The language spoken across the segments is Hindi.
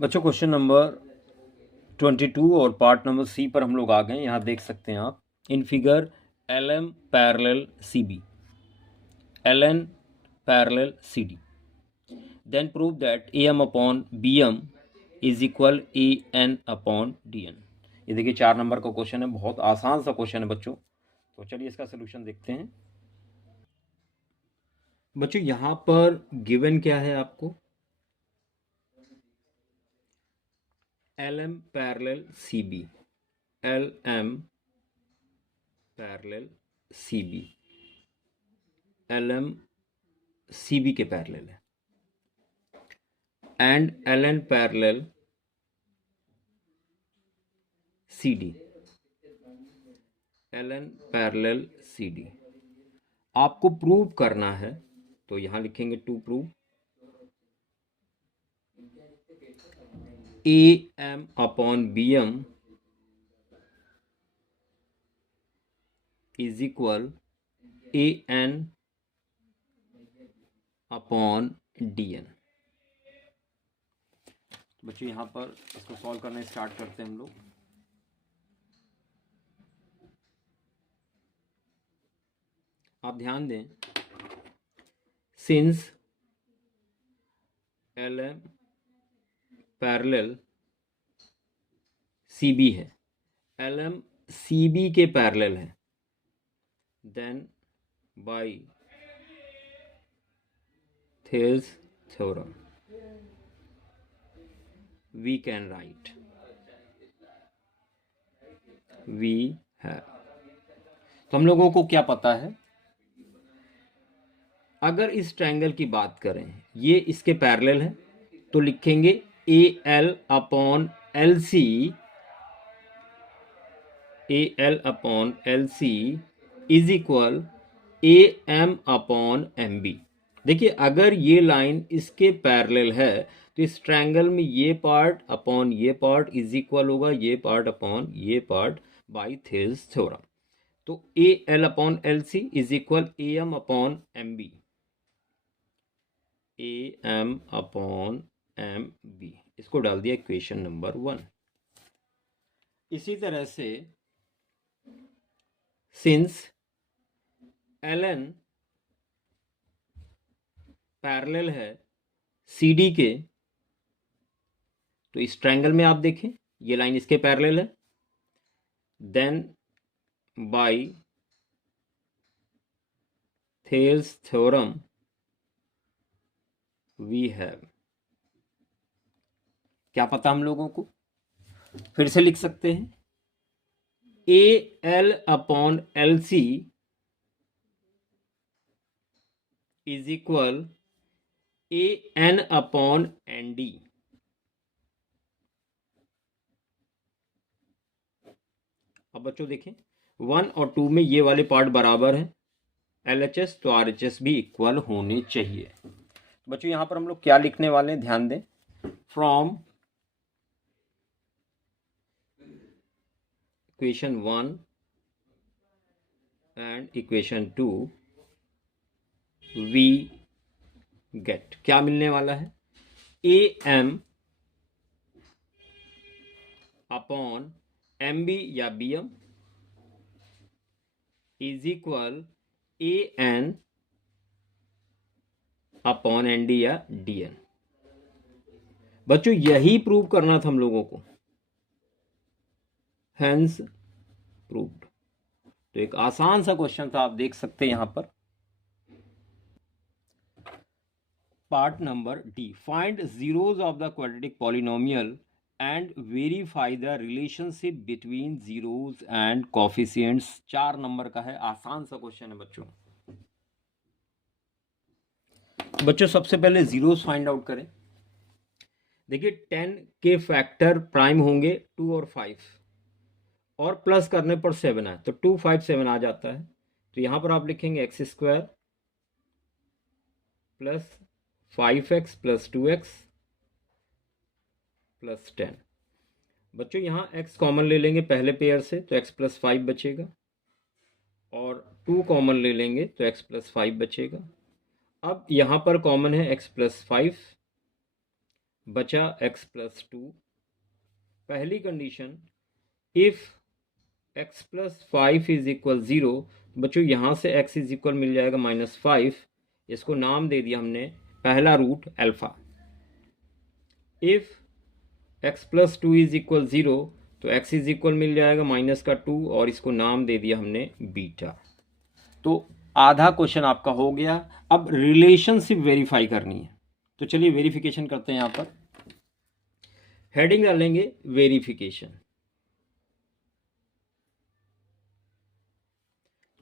बच्चों क्वेश्चन नंबर 22 और पार्ट नंबर सी पर हम लोग आ गए। यहाँ देख सकते हैं आप in figure L M parallel C B, L N parallel C D, then prove that A M upon B M is equal A N upon D N. ये देखिए 4 नंबर का क्वेश्चन है, बहुत आसान सा क्वेश्चन है बच्चों। तो चलिए इसका सोल्यूशन देखते हैं। बच्चों यहाँ पर गिवन क्या है आपको, L M parallel C B, L M parallel C B, L M C B के पैरेलल है, and L N parallel C D, L N parallel C D. आपको प्रूव करना है तो यहां लिखेंगे to prove A M upon B M is equal A N upon D N. बच्चों यहां पर इसको सॉल्व करना स्टार्ट करते हैं हम लोग। आप ध्यान दें, since L M parallel C B है, एल एम सी बी के पैरेलल है, then by Thales theorem we can write we have। तो हम लोगों को क्या पता है, अगर इस ट्रायंगल की बात करें ये इसके पैरेलल है तो लिखेंगे A L upon L C, A L upon L C is equal A M upon M B. देखिए अगर ये लाइन इसके पैरेलल है तो इस ट्रायंगल में ये पार्ट अपॉन ये पार्ट इज इक्वल होगा ये पार्ट अपॉन ये पार्ट बाय थेल्स थ्योरम। तो A L upon L C is equal A M upon M B, A M upon M B. इसको डाल दिया इक्वेशन नंबर 1। इसी तरह से सिंस एल एन पैरेलल है सी डी के, तो इस ट्रायंगल में आप देखें ये लाइन इसके पैरेलल है, then by Thales theorem we have. क्या पता हम लोगों को, फिर से लिख सकते हैं A L upon L C is equal A N upon N D. अब बच्चों देखें 1 और 2 में ये वाले पार्ट बराबर है, LHS तो RHS भी इक्वल होने चाहिए। बच्चों यहां पर हम लोग क्या लिखने वाले हैं, ध्यान दें, from equation 1 and equation 2 we get, क्या मिलने वाला है, A M upon M B या B M is equal A N upon N D या डी एन। बच्चों यही प्रूव करना था हम लोगों को, हेंस प्रूव्ड। तो एक आसान सा क्वेश्चन था, आप देख सकते हैं यहां पर। Part number D, find zeros of the quadratic polynomial and verify the relationship between zeros and coefficients. 4 number का है, आसान सा क्वेश्चन है बच्चों। बच्चों सबसे पहले जीरोज फाइंड आउट करें। देखिए 10 के फैक्टर प्राइम होंगे 2 और 5, और प्लस करने पर 7 है तो 2 5 7 आ जाता है। तो यहां पर आप लिखेंगे x square plus 5x plus 2x plus 10। बच्चों यहाँ x कॉमन ले लेंगे पहले पेयर से तो x प्लस 5 बचेगा, और 2 कॉमन ले लेंगे तो x प्लस 5 बचेगा। अब यहाँ पर कॉमन है x प्लस 5, बचा x प्लस 2। पहली condition, if x plus 5 is equal 0, बच्चों यहाँ से x इज इक्वल मिल जाएगा -5, इसको नाम दे दिया हमने पहला root alpha. If x plus 2 is equal 0, तो x इज इक्वल मिल जाएगा -2 और इसको नाम दे दिया हमने बीटा। तो आधा क्वेश्चन आपका हो गया। अब रिलेशनशिप वेरीफाई करनी है, तो चलिए वेरिफिकेशन करते हैं। यहाँ पर हेडिंग डालेंगे वेरिफिकेशन।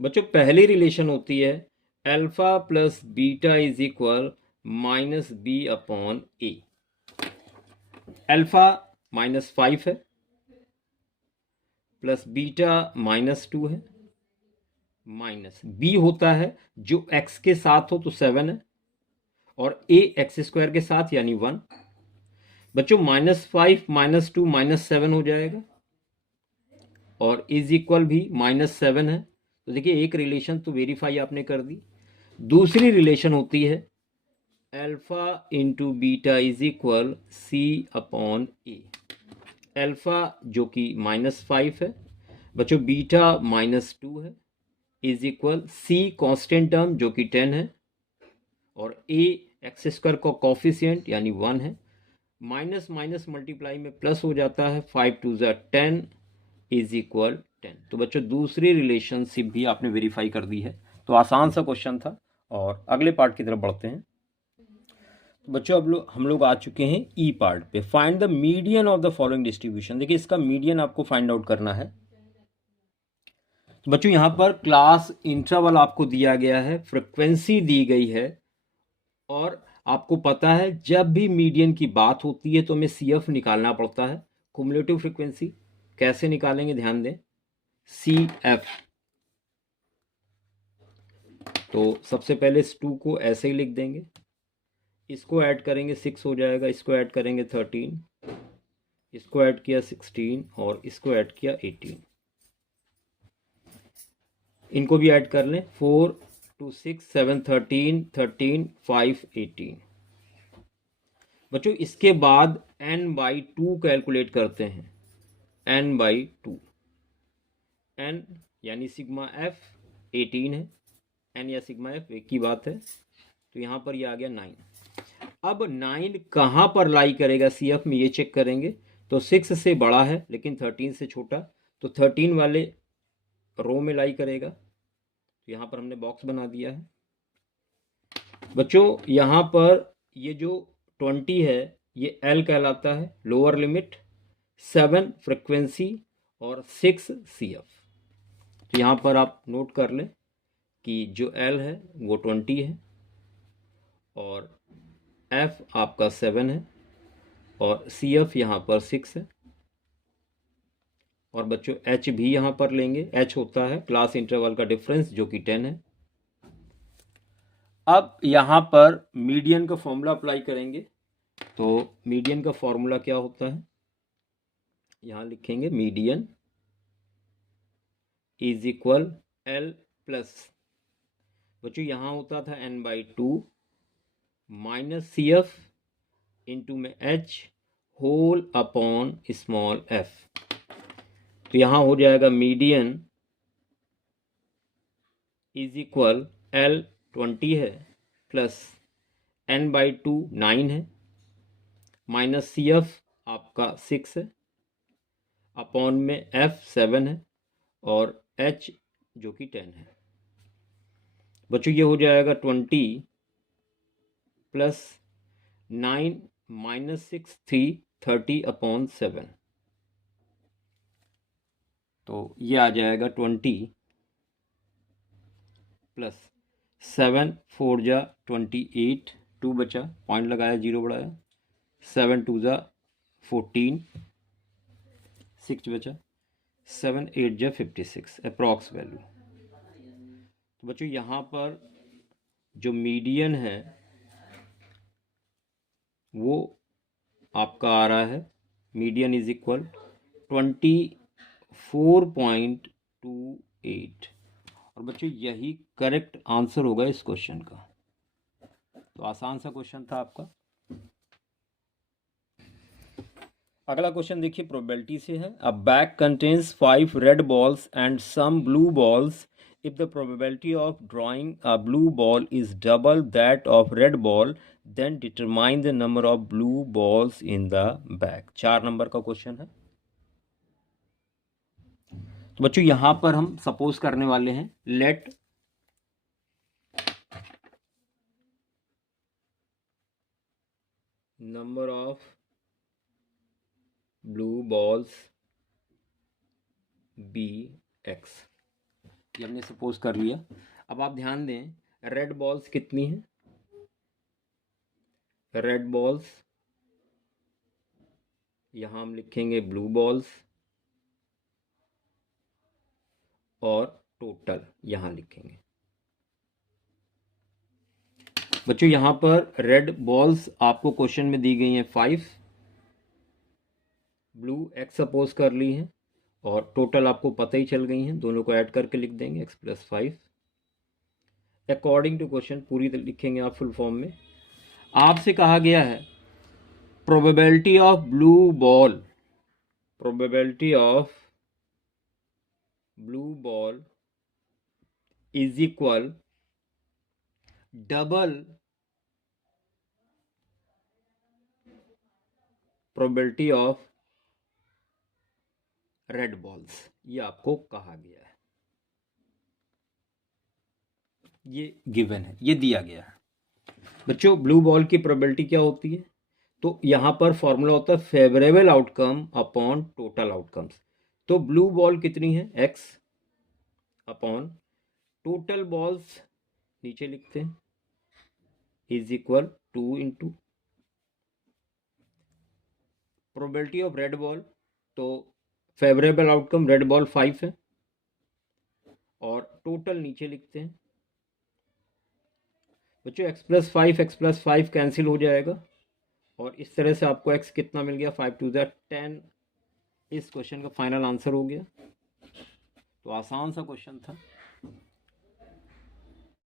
बच्चों पहली रिलेशन होती है alpha plus beta is equal -b/a। Alpha -5 है, प्लस बीटा -2 है, माइनस बी होता है जो x के साथ हो तो 7 है, और a x² के साथ यानी 1। बच्चों -5 -2 -7 हो जाएगा, और इज इक्वल भी -7 है। तो देखिए एक रिलेशन तो वेरीफाई आपने कर दी। दूसरी रिलेशन होती है alpha into beta is equal c/a। Alpha जो कि -5 है, बच्चों बीटा -2 है, is equal c constant term जो कि 10 है, और a x² का कॉफिशिएंट यानी 1 है। माइनस माइनस मल्टीप्लाई में प्लस हो जाता है, 5 2 ज़ा 10 इज इक्वल 10। तो बच्चों दूसरी रिलेशनशिप भी आपने वेरीफाई कर दी है। तो आसान सा क्वेश्चन था, और अगले पार्ट की तरफ बढ़ते हैं। तो बच्चों अब हम लोग आ चुके हैं ई पार्ट पे। Find the median of the following distribution. देखिए इसका मीडियन आपको फाइंड आउट करना है। तो बच्चों यहाँ पर क्लास इंटरवल आपको दिया गया है, फ्रिक्वेंसी दी गई है, और आपको पता है जब भी मीडियन की बात होती है तो हमें CF निकालना पड़ता है, कुमुलेटिव फ्रिक्वेंसी। कैसे निकालेंगे ध्यान दें, CF। तो सबसे पहले इस 2 को ऐसे ही लिख देंगे, इसको ऐड करेंगे 6 हो जाएगा, इसको ऐड करेंगे 13, इसको ऐड किया 16, और इसको ऐड किया 18। इनको भी ऐड कर लें, 4 2 6 7 13 13 5 18। बच्चों इसके बाद n/2 कैलकुलेट करते हैं, n/2। n यानी सिग्मा f 18 है, n या सिग्मा f एक की बात है। तो यहाँ पर ये आ गया 9। अब 9 कहाँ पर लाई करेगा CF में, ये चेक करेंगे। तो 6 से बड़ा है लेकिन 13 से छोटा, तो 13 वाले रो में लाई करेगा। तो यहाँ पर हमने बॉक्स बना दिया है। बच्चों यहाँ पर ये जो 20 है ये L कहलाता है, लोअर लिमिट, 7 फ्रिक्वेंसी और 6 CF। तो यहाँ पर आप नोट कर लें कि जो L है वो 20 है, और F आपका 7 है, और CF यहाँ पर 6 है। और बच्चों H भी यहाँ पर लेंगे, H होता है क्लास इंटरवल का डिफरेंस जो कि 10 है। अब यहाँ पर मीडियन का फॉर्मूला अप्लाई करेंगे। तो मीडियन का फॉर्मूला क्या होता है, यहाँ लिखेंगे median is equal L plus, बच्चों यहाँ होता था n/2 माइनस CF इंटू में H whole upon small f। तो यहाँ हो जाएगा मीडियन इज इक्वल L 20 है, प्लस n/2 9 है, माइनस CF आपका 6 है, अपॉन में F 7 है, और H जो कि 10 है। बच्चों ये हो जाएगा 20 प्लस 9 माइनस 6 3 30/7। तो ये आ जाएगा 20 प्लस 7 4 जा 28, 2 बचा, पॉइंट लगाया, 0 बढ़ाया, 7 2 जा 14, 6 बचा, 7 8 जा 56 अप्रॉक्स वैल्यू। तो बच्चों यहाँ पर जो मीडियन है वो आपका आ रहा है, मीडियन इज इक्वल 24.28। और बच्चों यही करेक्ट आंसर होगा इस क्वेश्चन का। तो आसान सा क्वेश्चन था आपका। अगला क्वेश्चन देखिए प्रोबेबिलिटी से है। A bag contains 5 red balls and some blue balls. If the probability of drawing a blue ball is double that of red ball, then determine the number of blue balls in the bag. 4 number का क्वेश्चन है। तो बच्चों यहां पर हम सपोज करने वाले हैं, let number of blue balls be X. ये हमने सपोज कर लिया। अब आप ध्यान दें, रेड बॉल्स कितनी हैं? रेड बॉल्स, यहां हम लिखेंगे ब्लू बॉल्स, और टोटल यहां लिखेंगे। बच्चों यहां पर रेड बॉल्स आपको क्वेश्चन में दी गई हैं 5, ब्लू एक्स सपोज कर ली है, और टोटल आपको पता ही चल गई हैं, दोनों को ऐड करके लिख देंगे x + 5 अकॉर्डिंग टू क्वेश्चन। पूरी लिखेंगे आप फुल फॉर्म में। आपसे कहा गया है probability of blue ball, probability of blue ball is equal double probability of red balls. ये आपको कहा गया है, ये गिवन है, ये दिया गया है। बच्चों ब्लू बॉल की प्रोबेबिलिटी क्या होती है? तो यहां पर फॉर्मूला होता है favourable outcome upon total outcomes. तो ब्लू बॉल कितनी है? x अपॉन टोटल बॉल्स नीचे लिखते हैं is equal 2 into probability of red ball. तो फेवरेबल आउटकम रेड बॉल 5 है, और टोटल नीचे लिखते हैं। बच्चों x + 5 कैंसिल हो जाएगा, और इस तरह से आपको x कितना मिल गया? 5 × 2 = 10। इस क्वेश्चन का फाइनल आंसर हो गया। तो आसान सा क्वेश्चन था।